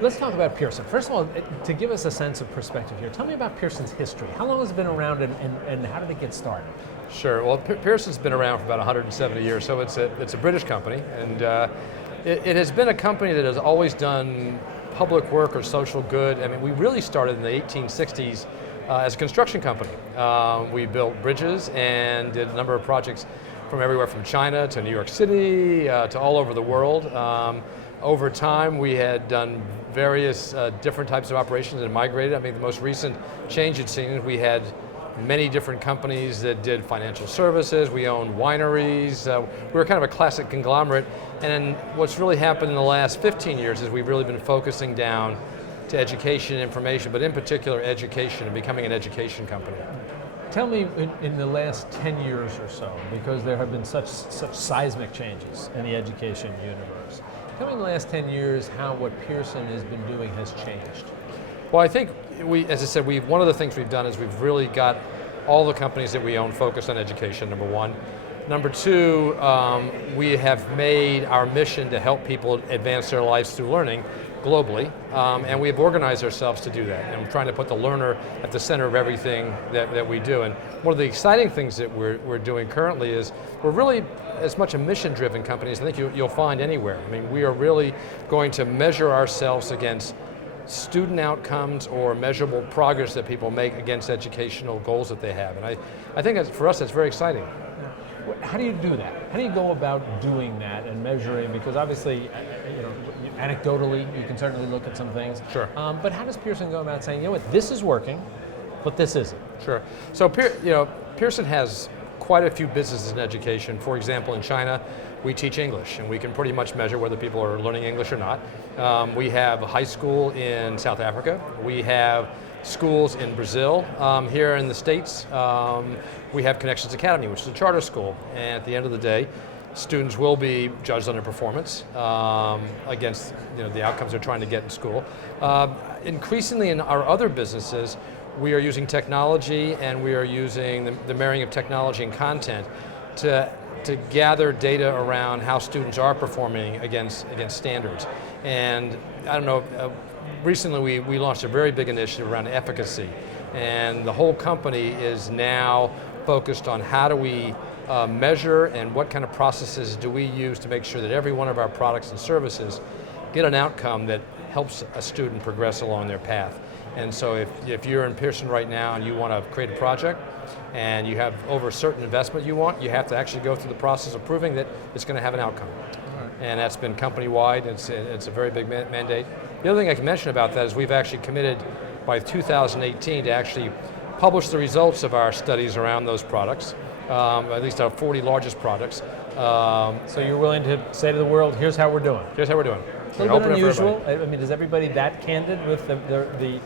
Let's talk about Pearson. First of all, to give us a sense of perspective here, tell me about Pearson's history. How long has it been around and how did it get started? Sure, well Pearson's been around for about 170 years, so it's a British company, and it has been a company that has always done public work or social good. I mean, we really started in the 1860s as a construction company. We built bridges and did a number of projects from everywhere from China to New York City to all over the world. Over time, we had done various different types of operations and migrated. I mean, the most recent change you'd seen is we had many different companies that did financial services. We owned wineries. We were kind of a classic conglomerate. And what's really happened in the last 15 years is we've really been focusing down to education and information, but in particular education and becoming an education company. Tell me in the last 10 years or so, because there have been such seismic changes in the education universe. Tell me in the last 10 years how what Pearson has been doing has changed. Well, I think as I said, one of the things we've done is we've really got all the companies that we own focused on education, number one. Number two, we have made our mission to help people advance their lives through learning globally, and we have organized ourselves to do that, and we're trying to put the learner at the center of everything that we do. And one of the exciting things that we're doing currently is we're really as much a mission-driven company as I think you'll find anywhere. I mean, we are really going to measure ourselves against student outcomes or measurable progress that people make against educational goals that they have. And I think for us that's very exciting. How do you do that? How do you go about doing that and measuring? Because obviously, anecdotally, you can certainly look at some things. Sure. But how does Pearson go about saying, you know what, this is working, but this isn't? Sure. So Pearson has quite a few businesses in education. For example, in China, we teach English, and we can pretty much measure whether people are learning English or not. We have a high school in South Africa. We have schools in Brazil. Here in the States, we have Connections Academy, which is a charter school. And at the end of the day, students will be judged on their performance against the outcomes they're trying to get in school. Increasingly in our other businesses, we are using technology, and we are using the marrying of technology and content to gather data around how students are performing against standards. And I don't know, recently we launched a very big initiative around efficacy, and the whole company is now focused on how do we measure and what kind of processes do we use to make sure that every one of our products and services get an outcome that helps a student progress along their path. And so if you're in Pearson right now and you want to create a project and you have over a certain investment you want, you have to actually go through the process of proving that it's going to have an outcome. Right. And that's been company-wide. It's a very big mandate. The other thing I can mention about that is we've actually committed by 2018 to actually publish the results of our studies around those products, at least our 40 largest products. So you're willing to say to the world, here's how we're doing. Here's how we're doing. A little bit unusual. I mean, is everybody that candid with the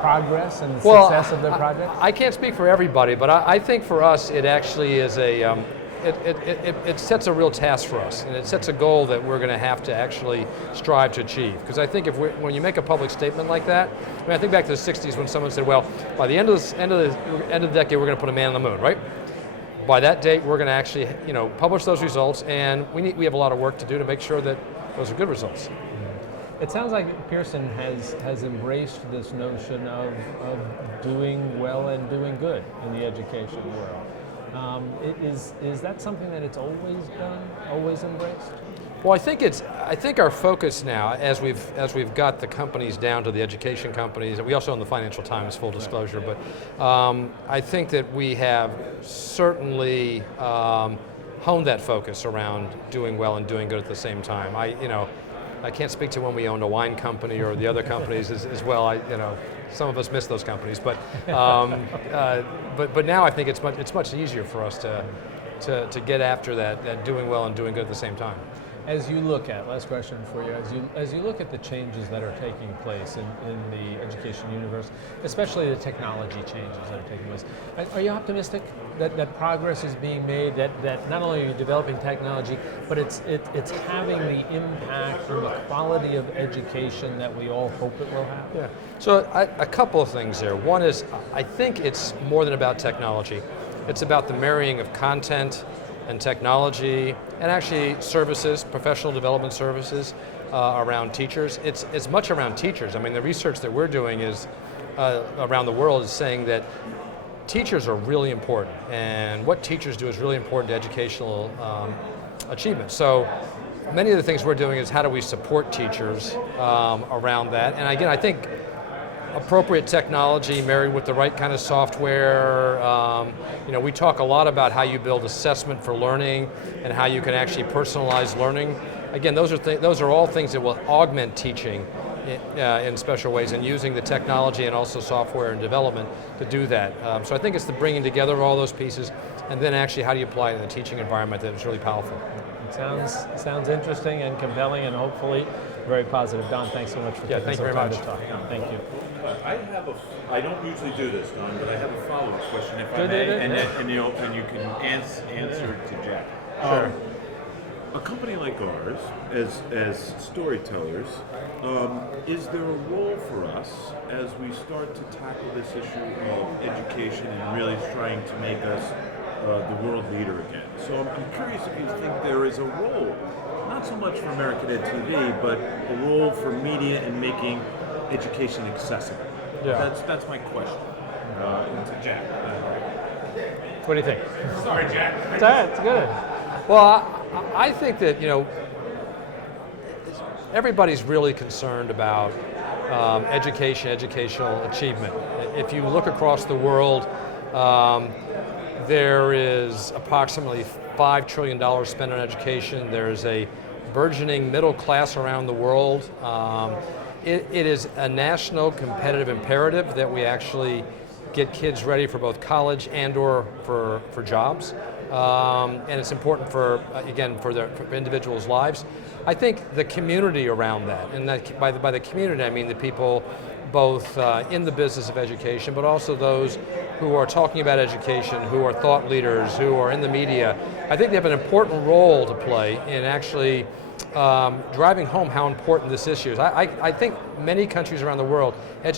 progress and success of their project? I can't speak for everybody, but I think for us it actually is it sets a real task for us, and it sets a goal that we're going to have to actually strive to achieve. Because I think when you make a public statement like that, I mean, I think back to the 60s when someone said, well, by the end of the decade we're going to put a man on the moon, right? By that date we're going to actually publish those results, and we have a lot of work to do to make sure that those are good results. It sounds like Pearson has embraced this notion of doing well and doing good in the education world. Is that something that it's always done, always embraced? Well, I think our focus now, as we've got the companies down to the education companies, and we also own the Financial Times, full disclosure, but I think that we have certainly honed that focus around doing well and doing good at the same time. I can't speak to when we owned a wine company or the other companies as well. Some of us miss those companies, but now I think it's much easier for us to get after that doing well and doing good at the same time. As you look at, last question for you, as you look at the changes that are taking place in the education universe, especially the technology changes that are taking place, are you optimistic that progress is being made, that not only are you developing technology, but it's having the impact and the quality of education that we all hope it will have? Yeah. So a couple of things there. One is, I think it's more than about technology. It's about the marrying of content and technology, and actually services, professional development services, around teachers. It's much around teachers. I mean, the research that we're doing is around the world is saying that teachers are really important, and what teachers do is really important to educational achievement. So many of the things we're doing is how do we support teachers around that. And again, I think appropriate technology married with the right kind of software. We talk a lot about how you build assessment for learning and how you can actually personalize learning. Again, those are all things that will augment teaching in special ways, and using the technology and also software and development to do that. So I think it's the bringing together of all those pieces, and then actually how do you apply it in the teaching environment that is really powerful. It sounds interesting and compelling, and hopefully very positive. Don, thanks so much for taking some time to talk. Thank you. I don't usually do this, Don, but I have a follow-up question, if I may, and you can answer to Jack. Sure. A company like ours, as storytellers, is there a role for us as we start to tackle this issue of education and really trying to make us the world leader again? So I'm curious if you think there is a role, not so much for American Ed TV, but a role for media in making education accessible. Yeah. That's my question to Jack. What do you think? Sorry, Jack. It's all right, it's good. Well, I think that everybody's really concerned about educational achievement. If you look across the world, there is approximately $5 trillion spent on education. There's a burgeoning middle class around the world. It is a national competitive imperative that we actually get kids ready for both college and or for jobs. And it's important for individuals' lives. I think the community around that, and that by the community I mean the people both in the business of education, but also those who are talking about education, who are thought leaders, who are in the media. I think they have an important role to play in actually driving home how important this issue is. I think many countries around the world,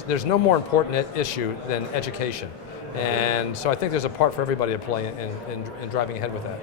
there's no more important issue than education. And so I think there's a part for everybody to play in driving ahead with that.